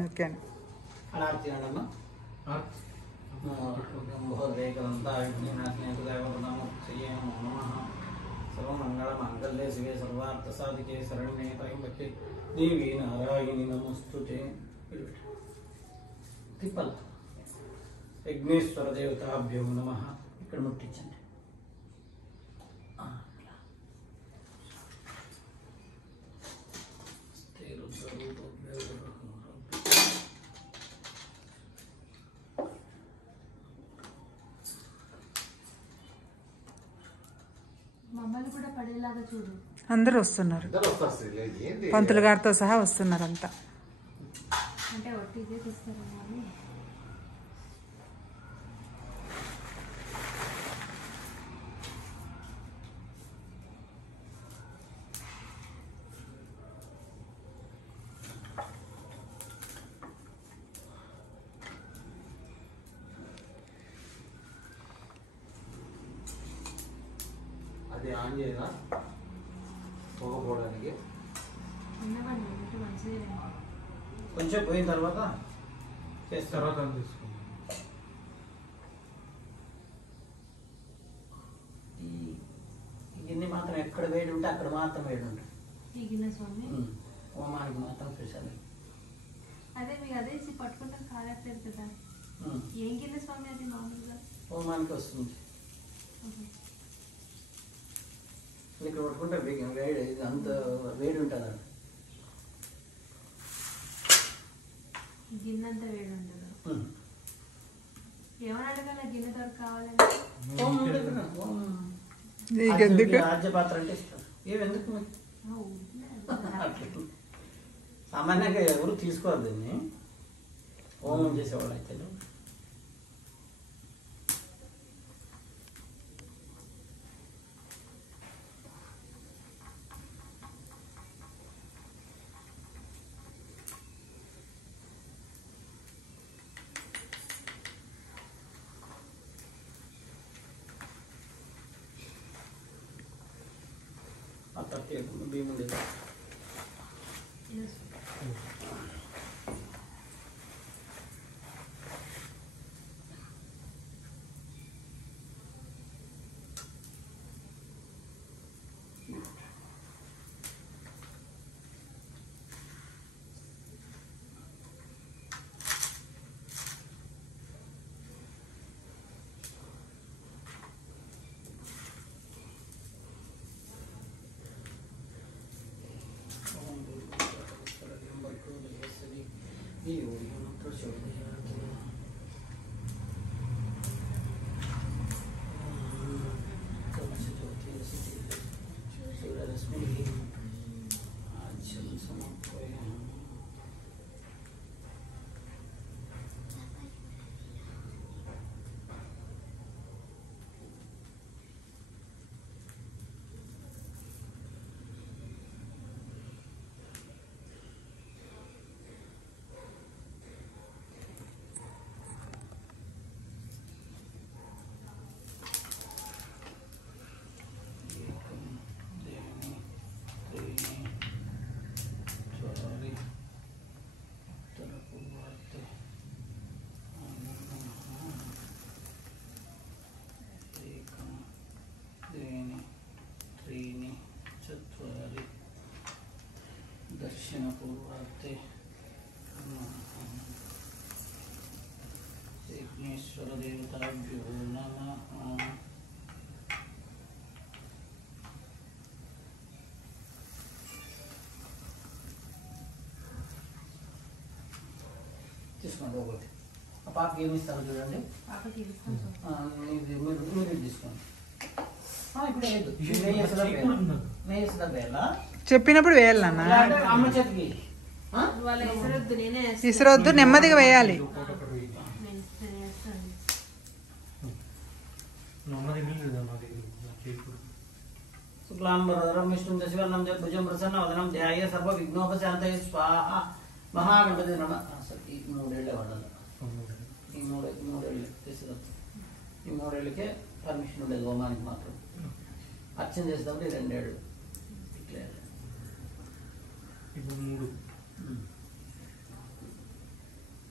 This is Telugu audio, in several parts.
నొక్కండి. సర్వమంగళమాంగళ్యే శివే సర్వార్థసాధికే శరణ్యే త్రయంబకే దేవి నారాయణి నమస్తుతే. తిప్పల యజ్ఞేశ్వర దేవతాభ్యో నమః. ఇక్కడ ముట్టించండి. అందరూ వస్తున్నారు, పంతులు గారితో సహా వస్తున్నారు అంతా. అది ఆన్ చేయరా పోకపోవడానికి? కొంచెం పోయిన తర్వాత చేస్తారు. గిన్నె మాత్రం ఎక్కడ వేడి ఉంటే అక్కడ మాత్రం వేడి ఉంటుంది. హోమానికి మాత్రం స్పెషల్. అదే మీకు అదే పట్టుకుంటే కాలేదు కదా. ఏం గిన్నె స్వామి అది మామూలుగా హోమానికి వస్తుంది. ఇక్కడ పట్టుకుంటే వేడి అంత వేడి ఉంటుంది. గిన్నె అంతా వేడి ఉంటుంది. ఏమని అడగాల గిన్నె దొరికి కావాలని? రాజ్యపాత్ర అంటే ఇష్టం. ఏవెందుకు సామాన్యంగా ఎవరు తీసుకోరు దీన్ని. హోమం చేసేవాళ్ళు అయితే బియ్యం ఉండేది. దక్షిణ పూర్వార్తే యజ్ఞేశ్వర దేవతాభ్యో నమః. తీసుకోండి ఒకటి. ఆ పాపకి ఏమి ఇస్తారో చూడండి. మీరు తీసుకోండి. ఇప్పుడు చెప్పినప్పుడు వేయాలి నాన్న. అమ్మ చేతికి ఇసురొద్దు, నెమ్మదిగా వేయాలి. శుక్లాంబరధరం విష్ణుం దశవర్ణం భుజం ప్రసన్నవదనం ధ్యాయే సర్వ విఘ్నోపశాంతయే స్వాహ. మహాగణపతి నమ. ఈ మూడేళ్ళే వాడాలి. ఈ మూడేళ్ళు తీసుకొచ్చు. ఈ మూడేళ్ళకే పర్మిషన్ ఉండేది హోమానికి మాత్రం. అర్చన చేసేటప్పుడు 2 ఏళ్ళు ఇట్లా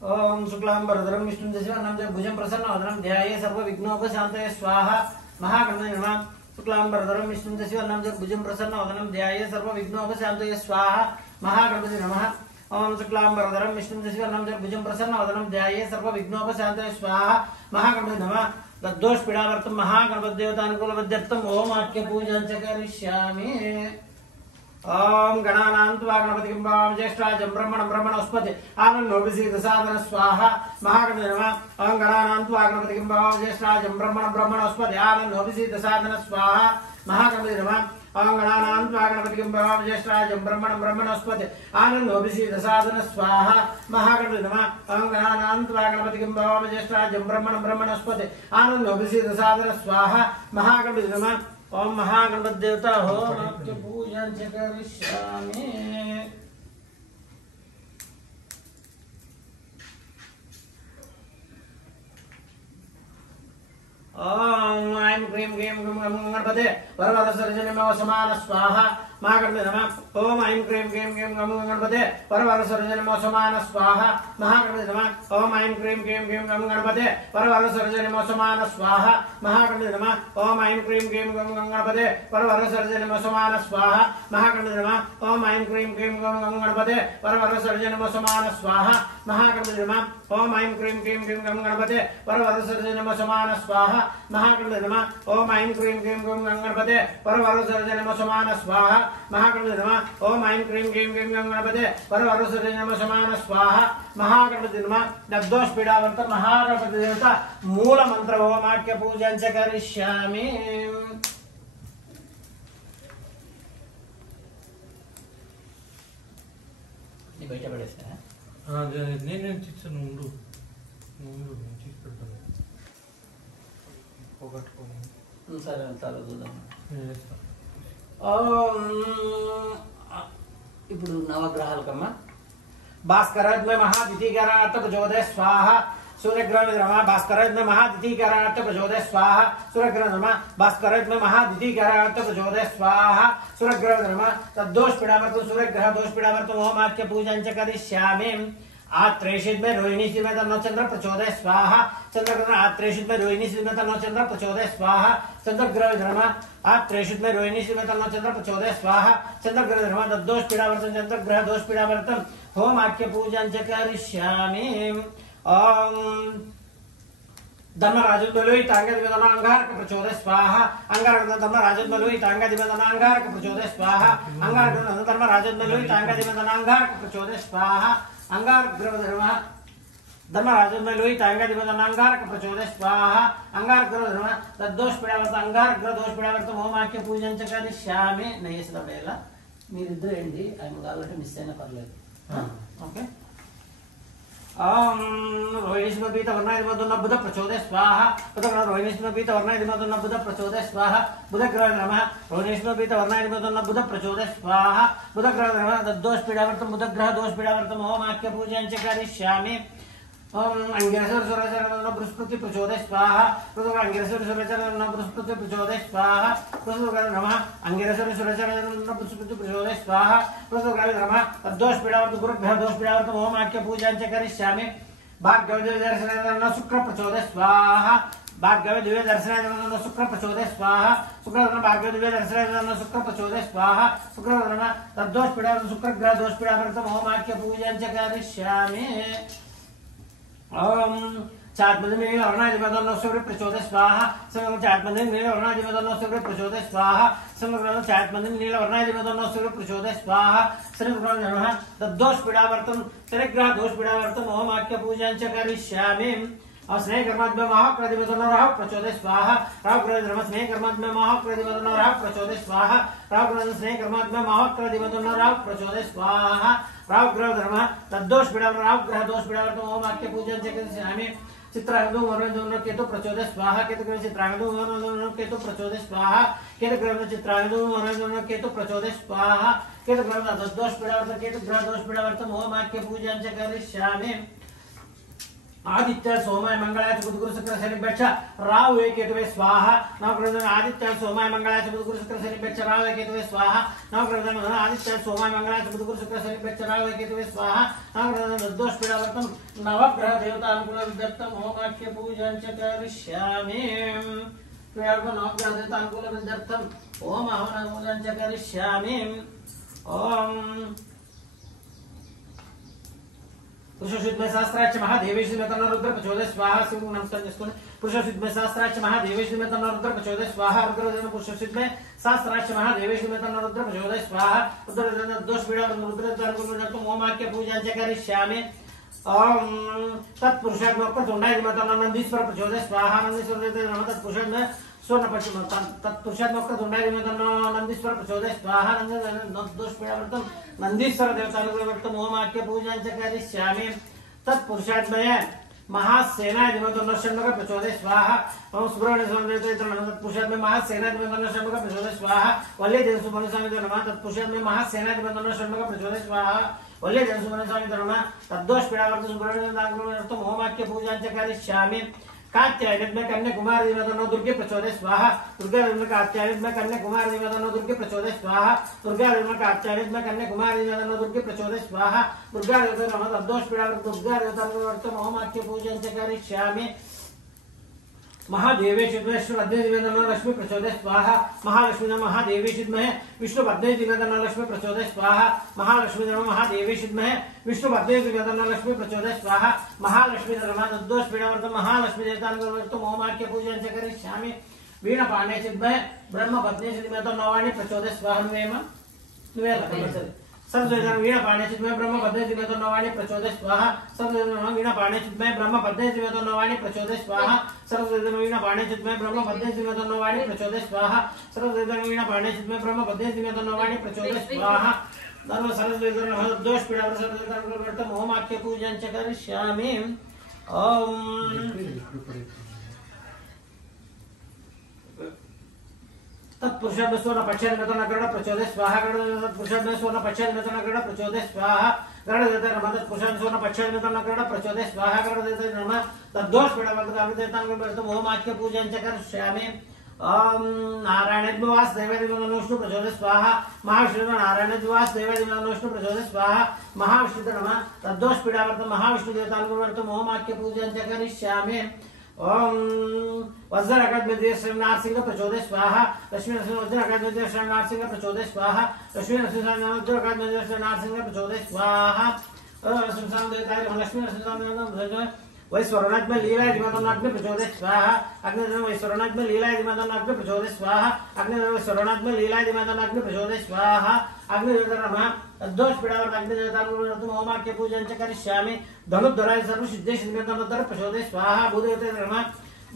ओम शुक्लांबरधरं विष्णुं शशिवर्णं चतुर्भुजं प्रसन्नवदनं ध्याये सर्वविघ्नोपशान्तये स्वाहा महागणपतये नमः शुक्लांबरधरं विष्णुं शशिवर्णं चतुर्भुजं प्रसन्नवदनं ध्याये सर्वविघ्नोपशान्तये स्वाहा महागणपतये नमः ओम शुक्लांबरधरं विष्णुं शशिवर्णं चतुर्भुजं प्रसन्नवदनं ध्याये सर्वविघ्नोपशान्तये स्वाहा महागणपतये नमः तद्दोष पीडावर्तं महागणपति देवतानुकूलवद्यर्थम् ओम आख्य पूजनं च करिष्यामि ओम गणानां त्वा गणपतिं भावं ज्येष्ठाजं ब्रह्मणं ब्रह्मणस्पति आनन्दोऽभिषेक साधन स्वाहा महागणपतये नमः ओम गणानां त्वा गणपतिं भावं ज्येष्ठाजं ब्रह्मणं ब्रह्मणस्पति आनन्दोऽभिषेक साधन स्वाहा महागणपतये नमः ओम गणानां त्वा गणपतिं भावं ज्येष्ठाजं ब्रह्मणं ब्रह्मणस्पति आनन्दोऽभिषेक साधन स्वाहा महागणपतये नमः ओम गणानां त्वा गणपतिं भावं ज्येष्ठाजं ब्रह्मणं ब्रह्मणस्पति आनन्दोऽभिषेक साधन स्वाहा महागणपतये नमः ओम महागणपति देवता हो आपके पूजन च करिष्यामि ओम ऐं क्रीं क्रीं गणपते वरवरसर्जनमो समान स्वाहा महागणपतये नमः ओम ऐं क्रीं क्रीं गणपते वरवरसर्जनमो समान स्वाहा महागणपतये नमः ओम ऐं क्रीं क्रीं गणपते वरवरसर्जनमो समान स्वाहा महागणपतये नमः ओम ऐं क्रीं क्रीं गणपते वरवरसर्जनमो समान स्वाहा महागणपतये नमः ओम ऐं क्रीं क्रीं गणपते वरवरसर्जनमो समान स्वाहा महागणपतये नमः ओम ऐं क्रीं क्रीं गणपते वरवरसर्जनमो समान स्वाहा महागणपतये नमः ओम ऐं क्रीं क्रीं गणपते वरवरसर्जनमो समान स्वाहा महागणपतये नमः ओम ऐं क्रीं क्रीं गणपते वरवरसर्जनमो समान स्वाहा महागणपतये नमः तद्दोष पीडावर्तं महागणपति देवता मूल मंत्र ओम आख्य पूजन च करिष्यामि ये बैठे बड़े से हैं हां నేను చిచ్చను ఉండు నేను చిచ్చ పెడతాను పోగొట్టుకోను సరే సరే చూద్దాం ఇప్పుడు నవగ్రహాలకమ్మ భాస్కరాత్మ మహాదితికరాత్మ ప్రచోదయ స్వాహ सूर्यग्रह नमा भास्करात्म महादितिकरार्थ प्रचोदय स्वाहा सूर्यग्रह नमा भास्करात्म महादितिकरार्थ प्रचोदय स्वाहा सूर्यग्रह नमा तद्दोष पीडावर्तम सूर्यग्रह दोष पीडावर्तम ओम आख्य पूजन च करिष्यामि आत्रेषित में रोहिणी में तन्नो चंद्र प्रचोदय स्वाहा चंद्रग्रह आत्रेषित में रोहिणी में तन्नो चंद्र प्रचोदय स्वाहा चंद्रग्रह धर्मा आत्रेषित में रोहिणी में तन्नो चंद्र प्रचोदय स्वाहा चंद्रग्रह धर्मा तद्दोष पीडावर्तम चंद्रग्रह दोष पीडावर्तम ओम आख्य पूजन च करिष्यामि ओम धर्मराजोद्बलोई तांगदिवदन अंगारक प्रचोदय स्वाहा अंगारक धर्मराजोद्बलोई तांगदिवदन अंगारक प्रचोदय स्वाहा अंगारक धर्मराजोद्बलोई तांगदिवदन अंगारक प्रचोदय स्वाहा अंगारक धर्म धर्मराजोद्बलोई तांगदिवदन अंगारक प्रचोदय स्वाहा अंगारक धर्म तद्दोष पीडावर्त अंगारक दोष पीडावर्त ओम आख्य पूजन च करिष्यामि नयसदबेला మీరిద్దరు ఏంటి ఐఎమ్ కాబట్టి మిస్ అయినా పర్లేదు ఓకే रोहिणी पीत वर्णाधिपति बुध प्रचोदय स्वाहा रोहिणी पीत वर्णाधिपति बुध प्रचोदय स्वाहा बुध ग्रह नमः रोहिणी पीत वर्णाधिपति बुध प्रचोदय स्वाहा बुध ग्रह नमः तद्दोष पीडावर्तम बुध ग्रह दोष पीडावर्तम ओम आख्य पूजन च करिष्यामि ओम अंगिरसुर सुरचरण बृहस्पति प्रचोदय स्वाहा अंगिरसुर सुरचरण बृहस्पति प्रचोदय स्वाहा नमः अंगिरसुर सुरचरण बृहस्पति प्रचोदय स्वाहा नमः तद्दोष पीडावर्त गुरुग्रह दोष पीडावर्तम ओम आख्य पूजन च करिष्यामि भार्गव दर्शन शुक्र प्रचोदय स्वाहा भार्गव दिव्य दर्शन शुक्र प्रचोदय स्वाहा शुक्र भार्गव दिव्य दर्शन शुक्र प्रचोदय स्वाहा शुक्र तद्दोष पीडावर्त शुक्र ग्रह दोष पीडावर्तम ओम आख्य पूजन च करिष्यामि ओम चात्मनि वर्णाधिपति सूर्य प्रचोदय स्वाहा संग चात्मनि वर्णाधिपति सूर्य प्रचोदय स्वाहा संग चात्मनि वर्णाधिपति सूर्य प्रचोदय स्वाहा श्रीग्रह नमः तद्दोष पीडावर्तम श्रीग्रह दोष पीडावर्तम ओम आख्य पूजन च करिष्यामि और स्नेह कर्मात्म महाप्रतिपदन राहु प्रचोदय स्वाहा राहु ग्रह धर्म स्नेह कर्मात्म महाप्रतिपदन राहु प्रचोदय स्वाहा राहु ग्रह स्नेह कर्मात्म महाप्रतिपदन राहु प्रचोदय स्वाहा राहु ग्रह धर्म तद्दोष पीडावर्तम राहु ग्रह दोष पीडावर्तम ओम आख्य पूजन च करिष्यामि चित्रांगदो वरुण केतु प्रचोदय स्वाहा केतु ग्रह चित्रांगदो वरुण केतु प्रचोदय स्वाहा केतु ग्रह चित्रांगदो वरुण केतु प्रचोदय स्वाहा केतु ग्रह तद्दोष पीडावर्तम केतु ग्रह दोष पीडावर्तम ओम आख्य पूजन च करिष्यामि आदित्य सोमाय मंगलाय च बुधगुरु शुक्र शनिभ्यश्च राहवे केतवे स्वाहा नवग्रह आदित्य सोमाय मंगलाय च बुधगुरु शुक्र शनिभ्यश्च राहवे केतवे स्वाहा नवग्रह आदित्य सोमाय मंगलाय च बुधगुरु शुक्र शनिभ्यश्च राहवे केतवे स्वाहा नवग्रह दोष पीड़ावर्तम नवग्रह देवता अनुकूल विद्यर्थम होमाख्य पूजन च करिष्यामि नवग्रह देवता अनुकूल विद्यर्थम ओम हवन पूजन च करिष्यामि ओम पुरुषशुद्ध सहस्राक्ष महादेवेश में रुद्र प्रचोदय स्वाहा शिव नमस्कार जिसको पुरुषशुद्ध में सहस्राक्ष महादेवेश में रुद्र प्रचोदय स्वाहा रुद्र पुरुषशुद्ध में सहस्राक्ष महादेवेश में रुद्र प्रचोदय स्वाहा रुद्र दोष पीड़ा रुद्र ओमाख्य पूजन च करिष्यामि ओम तत्पुरुषात्मक तुंडाय नंदीश्वर प्रचोदय स्वाहा नंदीश्वर तत्पुरुषात्म स्वर्ण पश्चिम तत्पुरुषात्मक तुंडाय नंदीश्वर प्रचोदय स्वाहा दोष पीड़ा नंदीश्वर देवता ओमाख्य पूजन च करिष्यामि तत्पुरुषात्मय महासेना षण्मुख प्रचोदय स्वाहा ओम सुब्रह्मण्य तत्पुरुषात्मय महासेना षण्मुख प्रचोदय स्वाहा वल्ले देव सुब्रह्मण्य स्वामी नमः तत्पुरुषात्मय महासेना षण्मुख प्रचोदय स्वाहा वल्ले देव सुब्रह्मण्य स्वामी नमः तद्दोष पीड़ावर्त सुब्रह्मण्य होमाख्य पूजन च करिष्यामि कात्यायन में कन्याकुमारी दुर्गे प्रचोदय स्वाहा दुर्गा कात्यायन में कन्याकुमारी दुर्गे प्रचोदय स्वाहा दुर्गा कात्यायन में कन्याकुमारी दुर्गे प्रचोदय स्वाहा दुर्गा देवता दोष पीड़ावर्त दुर्गा देवता होमाख्य पूजन च करिष्यामि महादेवेश लक्ष्मी प्रचोदय स्वाहा महालक्ष्मी महादेवेश विष्णु पद्मे लक्ष्मी प्रचोदय स्वाहा महालक्ष्मी महादेवेश विष्णु पद्मे लक्ष्मी प्रचोदय स्वाहा महालक्ष्मी दोष पीड़ावर्त महालक्ष्मी देवता होमाख्य पूजन च करिष्यामि वीण पाणे चिद्महे ब्रह्म पत्नी नवाणी प्रचोदय स्वाहा सर्वजन वीणा पाणे चिद्मय ब्रह्म पद्मे नवाणी प्रचोदय स्वाहा सर्वजन वीणा पाणे चिद्मय ब्रह्म पद्मे नवाणी प्रचोदय स्वाहा सर्वजन वीणा पाणे चिद्मय ब्रह्म पद्मे नवाणी प्रचोदय स्वाहा सर्वजन वीणा पाणे चिद्मय ब्रह्म पद्मे नवाणी प्रचोदय स्वाहा सर्व सरस्वती दोष पीड़ावर्त होमाख्य पूजन च करिष्यामि ओम तत्पुरुषाद स्वर्ण पक्षाद गरुड़ प्रचोदय स्वाहा तत्पुरुषाद स्वर्ण पक्षाद गरुड़ प्रचोदय स्वाहा गरुड़ देवता नमः तत्पुरुषाद स्वर्ण पक्षाद गरुड़ प्रचोदय स्वाहा गरुड़ देवता नमः तद्दोष पीड़ावर्त होमाख्य पूजन च करिष्यामि ओम नारायण वासुदेवाय विष्णु प्रचोदय स्वाहा महाविष्णु नारायण वासुदेवाय विष्णु प्रचोदय स्वाहा महाविष्णु नमः तद्दोष पीड़ावर्त महाविष्णु देवता होमाख्य पूजन च करिष्यामि ओम वज्राघात में देश नारसिंह प्रचोदय स्वाहा लक्ष्मी नरसिंह वज्राघात में देश नारसिंह प्रचोदय स्वाहा लक्ष्मी नरसिंह वज्राघात में देश नारसिंह प्रचोदय स्वाहा लक्ष्मी नरसिंह वैश्वरनाथ में लीला अग्नि प्रचोदय स्वाहा अग्नि वैश्वरनाथ में लीला अग्नि प्रचोदय स्वाहा अग्नि वैश्वरनाथ में लीला अग्नि प्रचोदय स्वाहा अग्नि नमः दोष पीड़ावर्त अग्नि देवता होमाख्य पूजन च करिष्यामि धनुर्धराय सर्व सिद्धेश धनुर्धर प्रचोदय स्वाहा भूदेवते नमः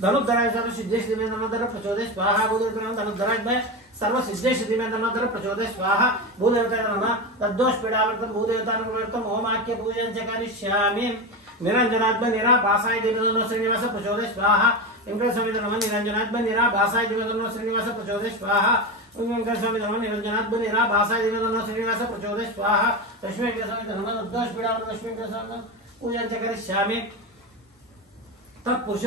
धनुर्धराय सर्व सिद्धेश धनुर्धर प्रचोदय स्वाहा भूदेवते धनुर्धराय में सर्व सिद्धेश धनुर्धर प्रचोदय स्वाहा भूदेवते नमः तद्दोष पीड़ावर्त भूदेवता होमाख्य पूजन च करिष्यामि निरंजनात्म निराभासाय देवदनो श्रीनिवास प्रचोदय स्वाहा वेंकट स्वामी नमः निरंजनात्म निराभासाय देवदनो श्रीनिवास प्रचोदय स्वाहा वेंकट स्वामी नमः निरंजनात्म निराभासाय देवदनो श्रीनिवास प्रचोदय स्वाहा लक्ष्मी वेंकट स्वामी नमः दोष पीड़ावर्त लक्ष्मी वेंकट स्वामी पूजन च करिष्यामि तत्पुरुष